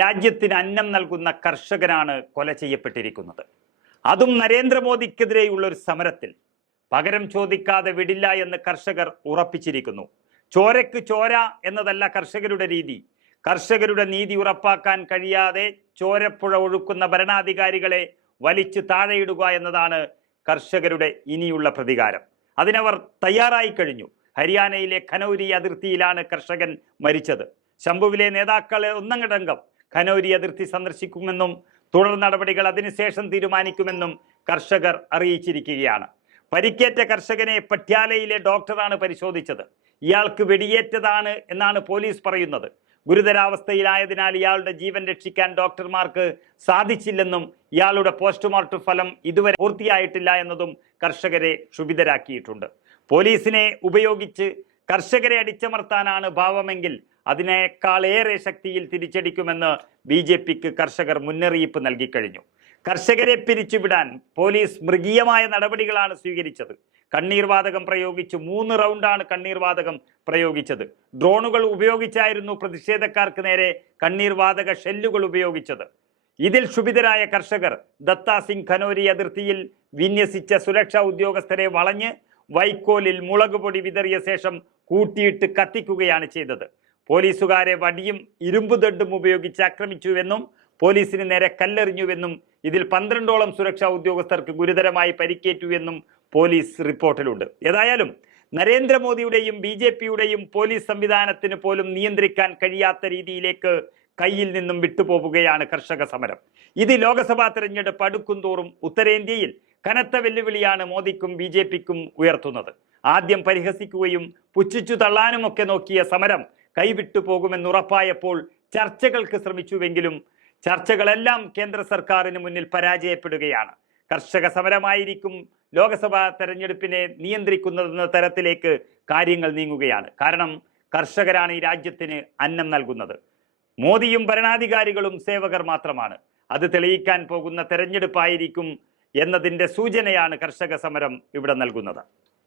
രാജ്യത്തിന് അന്നം നൽകുന്ന കർഷകനാണ് കൊല ചെയ്യപ്പെട്ടിരിക്കുന്നത്. അതും നരേന്ദ്രമോദിക്കെതിരെയുള്ള ഒരു സമരത്തിൽ. പകരം ചോദിക്കാതെ വിടില്ല എന്ന് കർഷകർ ഉറപ്പിച്ചിരിക്കുന്നു. ചോരയ്ക്ക് ചോര എന്നതല്ല കർഷകരുടെ രീതി. കർഷകരുടെ നീതി ഉറപ്പാക്കാൻ കഴിയാതെ ചോരപ്പുഴ ഒഴുക്കുന്ന ഭരണാധികാരികളെ വലിച്ചു താഴെയിടുക എന്നതാണ് കർഷകരുടെ ഇനിയുള്ള പ്രതികാരം. അതിനവർ തയ്യാറായി കഴിഞ്ഞു. ഹരിയാനയിലെ ഖനൗരി അതിർത്തിയിലാണ് കർഷകൻ മരിച്ചത്. ശംഭുവിലെ നേതാക്കളെ ഒന്നടങ്കം ഖനൗരി അതിർത്തി സന്ദർശിക്കുമെന്നും തുടർ നടപടികൾ അതിനുശേഷം തീരുമാനിക്കുമെന്നും കർഷകർ അറിയിച്ചിരിക്കുകയാണ്. പരിക്കേറ്റ കർഷകനെ പട്യാലയിലെ ഡോക്ടറാണ് പരിശോധിച്ചത്. ഇയാൾക്ക് വെടിയേറ്റതാണ് എന്നാണ് പോലീസ് പറയുന്നത്. ഗുരുതരാവസ്ഥയിലായതിനാൽ ഇയാളുടെ ജീവൻ രക്ഷിക്കാൻ ഡോക്ടർമാർക്ക് സാധിച്ചില്ലെന്നും ഇയാളുടെ പോസ്റ്റ്മോർട്ടം ഫലം ഇതുവരെ പൂർത്തിയായിട്ടില്ല എന്നതും കർഷകരെ ക്ഷുഭിതരാക്കിയിട്ടുണ്ട്. പോലീസിനെ ഉപയോഗിച്ച് കർഷകരെ അടിച്ചമർത്താനാണ് ഭാവമെങ്കിൽ അതിനേക്കാളേറെ ശക്തിയിൽ തിരിച്ചടിക്കുമെന്ന് BJPക്ക് കർഷകർ മുന്നറിയിപ്പ് നൽകിക്കഴിഞ്ഞു. കർഷകരെ പിരിച്ചുവിടാൻ പോലീസ് മൃഗീയമായ നടപടികളാണ് സ്വീകരിച്ചത്. കണ്ണീർവാതകം പ്രയോഗിച്ച് 3 റൗണ്ടാണ് കണ്ണീർവാതകം പ്രയോഗിച്ചത്. ഡ്രോണുകൾ ഉപയോഗിച്ചായിരുന്നു പ്രതിഷേധക്കാർക്ക് നേരെ കണ്ണീർവാതക ഷെല്ലുകൾ ഉപയോഗിച്ചത്. ഇതിൽ ക്ഷുഭിതരായ കർഷകർ ദത്താ സിംഗ് ഖനോരി അതിർത്തിയിൽ വിന്യസിച്ച സുരക്ഷാ ഉദ്യോഗസ്ഥരെ വളഞ്ഞ് വൈക്കോലിൽ മുളകുപൊടി വിതറിയ ശേഷം കൂട്ടിയിട്ട് കത്തിക്കുകയാണ് ചെയ്തത്. പോലീസുകാരെ വടിയും ഇരുമ്പ് ദണ്ടും ഉപയോഗിച്ച് ആക്രമിച്ചുവെന്നും പോലീസിന് നേരെ കല്ലെറിഞ്ഞുവെന്നും ഇതിൽ 12ഓളം സുരക്ഷാ ഉദ്യോഗസ്ഥർക്ക് ഗുരുതരമായി പരിക്കേറ്റുവെന്നും പോലീസ് റിപ്പോർട്ടിലുണ്ട്. ഏതായാലും നരേന്ദ്രമോദിയുടെയും BJPയുടെയും പോലീസ് സംവിധാനത്തിന് പോലും നിയന്ത്രിക്കാൻ കഴിയാത്ത രീതിയിലേക്ക് കയ്യിൽ നിന്നും വിട്ടുപോവുകയാണ് കർഷക സമരം. ഇത് ലോക്സഭാ തെരഞ്ഞെടുപ്പ് അടുക്കുംതോറും ഉത്തരേന്ത്യയിൽ കനത്ത വെല്ലുവിളിയാണ് മോദിക്കും BJPക്കും ഉയർത്തുന്നത്. ആദ്യം പരിഹസിക്കുകയും പുച്ഛിച്ചു തള്ളാനുമൊക്കെ നോക്കിയ സമരം കൈവിട്ടു പോകുമെന്നുറപ്പായപ്പോൾ ചർച്ചകൾക്ക് ശ്രമിച്ചുവെങ്കിലും ചർച്ചകളെല്ലാം കേന്ദ്ര സർക്കാരിന് മുന്നിൽ പരാജയപ്പെടുകയാണ്. കർഷക സമരമായിരിക്കും ലോക്സഭാ തെരഞ്ഞെടുപ്പിനെ നിയന്ത്രിക്കുന്നതെന്ന തരത്തിലേക്ക് കാര്യങ്ങൾ നീങ്ങുകയാണ്. കാരണം കർഷകരാണ് ഈ രാജ്യത്തിന് അന്നം നൽകുന്നത്. മോദിയും ഭരണാധികാരികളും സേവകർ മാത്രമാണ്. അത് തെളിയിക്കാൻ പോകുന്ന തെരഞ്ഞെടുപ്പായിരിക്കും എന്നതിൻ്റെ സൂചനയാണ് കർഷക സമരം ഇവിടെ നൽകുന്നത്.